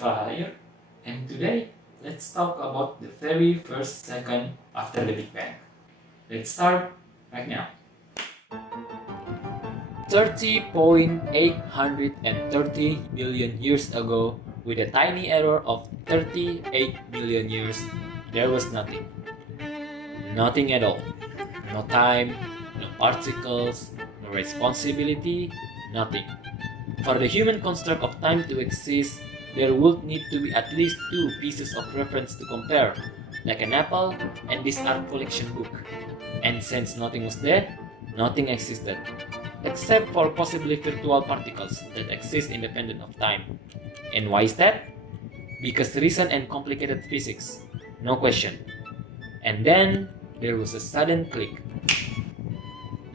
Shifa here, and today let's talk about the very first second after the Big Bang. Let's start right now. 30.830 billion years ago, with a tiny error of 38 billion years, there was nothing. Nothing at all. No time, no particles, no responsibility, nothing. For the human construct of time to exist, there would need to be at least two pieces of reference to compare, like an apple and this art collection book. And since nothing was there, nothing existed, except for possibly virtual particles that exist independent of time. And why is that? Because recent and complicated physics, no question. And then there was a sudden click.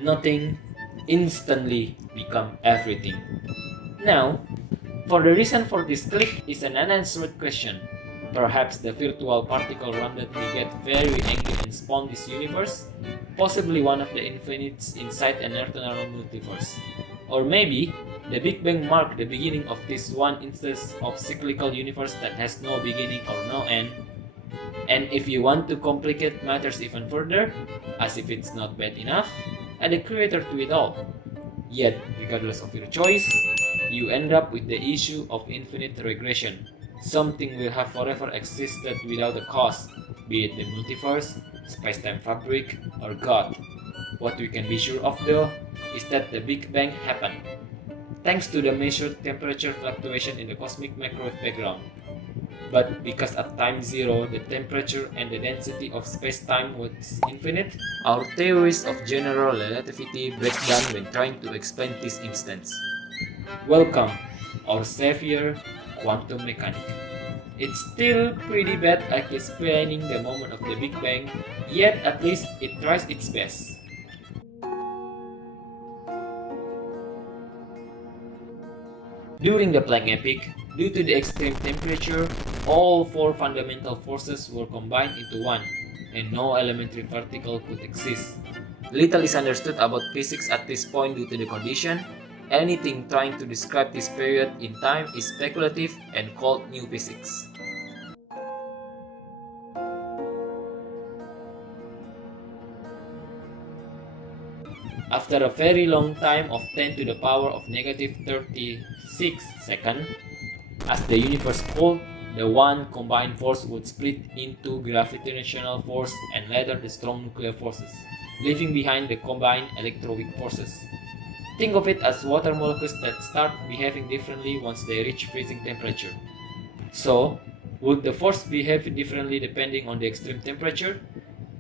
Nothing instantly became everything. Now, for the reason for this click is an unanswered question. Perhaps the virtual particle randomly get very angry and spawn this universe, possibly one of the infinites inside an eternal multiverse. Or maybe the Big Bang marked the beginning of this one instance of cyclical universe that has no beginning or no end. And if you want to complicate matters even further, as if it's not bad enough, add a creator to it all. Yet, regardless of your choice, you end up with the issue of infinite regression. Something will have forever existed without a cause, be it the multiverse, space-time fabric, or God. What we can be sure of though, is that the Big Bang happened, thanks to the measured temperature fluctuation in the cosmic microwave background. But because at time zero, the temperature and the density of space-time was infinite, our theories of general relativity break down when trying to explain this instance. Welcome, our savior, quantum mechanics. It's still pretty bad at explaining the moment of the Big Bang, yet at least it tries its best. During the Planck epoch, due to the extreme temperature, all four fundamental forces were combined into one, and no elementary particle could exist. Little is understood about physics at this point due to the condition. Anything trying to describe this period in time is speculative and called new physics. After a very long time of 10 to the power of negative 36 seconds, as the universe cooled, the one combined force would split into gravitational force and later the strong nuclear forces, leaving behind the combined electroweak forces. Think of it as water molecules that start behaving differently once they reach freezing temperature. So, would the force behave differently depending on the extreme temperature?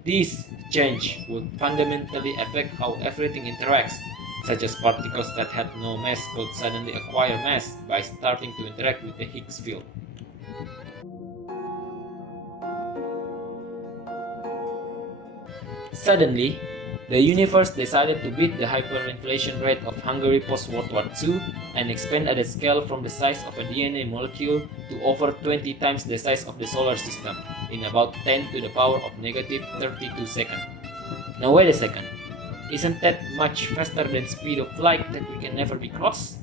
This change would fundamentally affect how everything interacts, such as particles that had no mass could suddenly acquire mass by starting to interact with the Higgs field. Suddenly, the universe decided to beat the hyperinflation rate of Hungary post-World War II and expand at a scale from the size of a DNA molecule to over 20 times the size of the solar system in about 10 to the power of negative 32 seconds. Now wait a second, isn't that much faster than speed of light that we can never be crossed?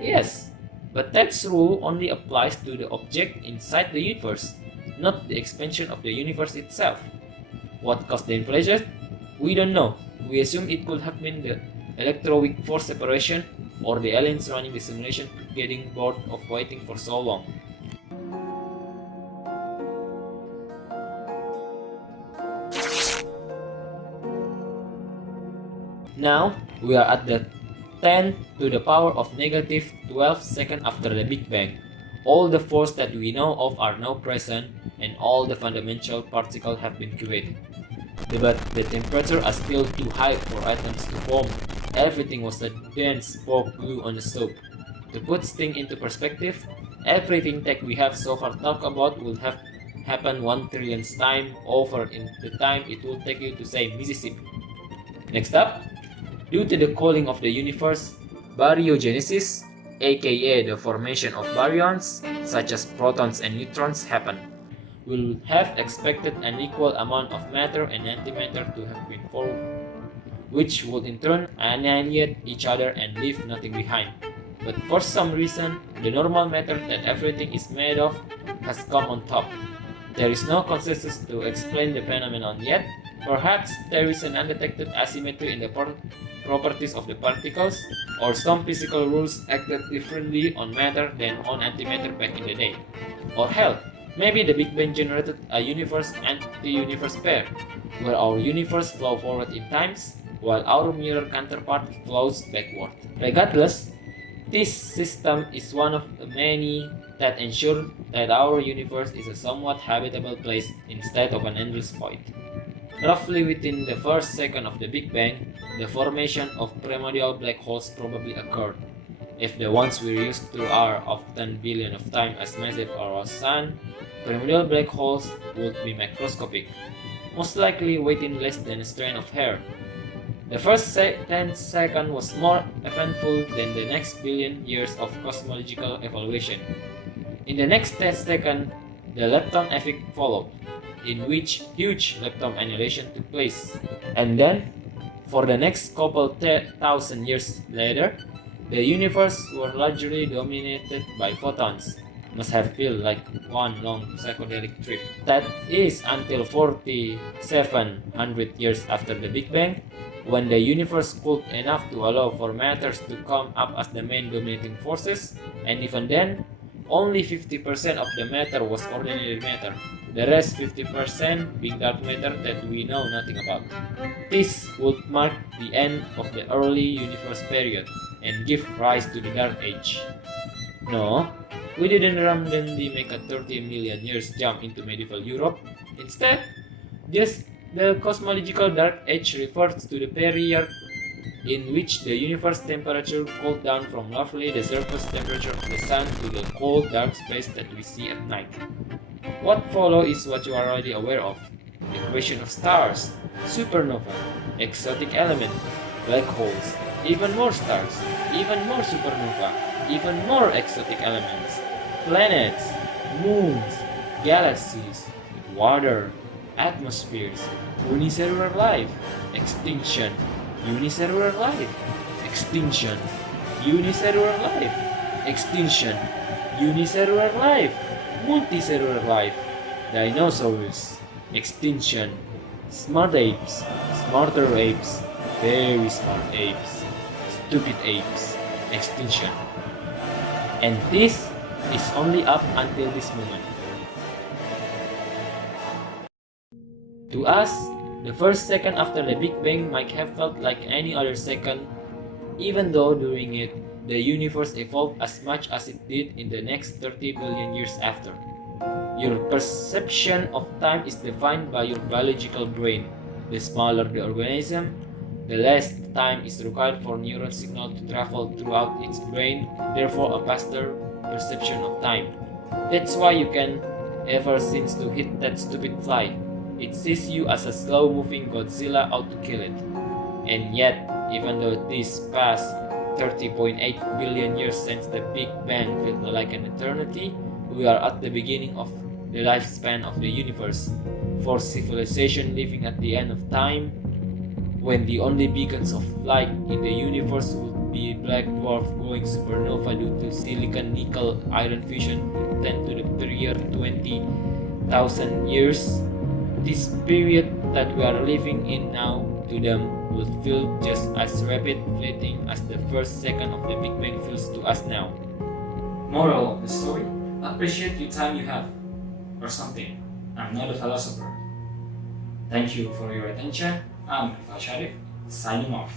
Yes, but that rule only applies to the object inside the universe, not the expansion of the universe itself. What caused the inflation? We don't know. We assume it could have been the electroweak force separation or the aliens running the simulation getting bored of waiting for so long. Now, we are at the 10 to the power of negative 12 seconds after the Big Bang. All the force that we know of are now present and all the fundamental particles have been created. But the temperatures are still too high for atoms to form. Everything was a dense pork glue on the stove. To put things into perspective, everything that we have so far talked about would have happened 1 trillionth time over in the time it would take you to say Mississippi. Next up, due to the cooling of the universe, baryogenesis, aka the formation of baryons, such as protons and neutrons, happened. We would have expected an equal amount of matter and antimatter to have been formed, which would in turn annihilate each other and leave nothing behind. but for some reason, the normal matter that everything is made of has come on top. There is no consensus to explain the phenomenon yet. Perhaps there is an undetected asymmetry in the properties of the particles, or some physical rules acted differently on matter than on antimatter back in the day. Or hell, maybe the Big Bang generated a universe-anti-universe pair, where our universe flows forward in times, while our mirror counterpart flows backward. Regardless, this system is one of the many that ensure that our universe is a somewhat habitable place instead of an endless void. Roughly within the first second of the Big Bang, the formation of primordial black holes probably occurred. If the ones we're used to are often billion of times as massive as our Sun, primordial black holes would be microscopic, most likely weighing less than a strand of hair. The first 10 seconds was more eventful than the next billion years of cosmological evolution. In the next 10 seconds, the lepton effect followed, in which huge lepton annihilation took place. And then, for the next couple thousand years later, the universe was largely dominated by photons. Must have felt like one long psychedelic trip. That is until 4,700 years after the Big Bang, when the universe cooled enough to allow for matters to come up as the main dominating forces, and even then, only 50% of the matter was ordinary matter, the rest 50% being dark matter that we know nothing about. This would mark the end of the early universe period and give rise to the Dark Age. No, we didn't randomly make a 30 million years jump into medieval Europe. Instead, just the cosmological Dark Age refers to the period in which the universe temperature cooled down from roughly the surface temperature of the Sun to the cold dark space that we see at night. What follows is what you are already aware of: the creation of stars, supernova, exotic element, black holes, even more stars, even more supernova, even more exotic elements, planets, moons, galaxies, water, atmospheres, unicellular life, extinction, unicellular life, extinction, unicellular life, extinction, unicellular life, multicellular life, dinosaurs, extinction, smart apes, smarter apes, very smart apes, stupid apes, extinction. And this is only up until this moment. To us, the first second after the Big Bang might have felt like any other second, even though during it, the universe evolved as much as it did in the next 30 billion years after. Your perception of time is defined by your biological brain. The smaller the organism, the less time is required for neuron signal to travel throughout its brain, therefore a faster perception of time. That's why you can ever since to hit that stupid fly. It sees you as a slow-moving Godzilla out to kill it. And yet, even though this past 30.8 billion years since the Big Bang felt like an eternity, we are at the beginning of the lifespan of the universe. For civilization living at the end of time, when the only beacons of light in the universe would be black dwarf going supernova due to silicon nickel iron fusion in 10 to the period 20,000 years. This period that we are living in now, to them, will feel just as rapid fleeting as the first second of the Big Bang feels to us now. Moral of the story: appreciate the time you have, or something. I'm not a philosopher. Thank you for your attention. I'm Rifal Sharif, signing off.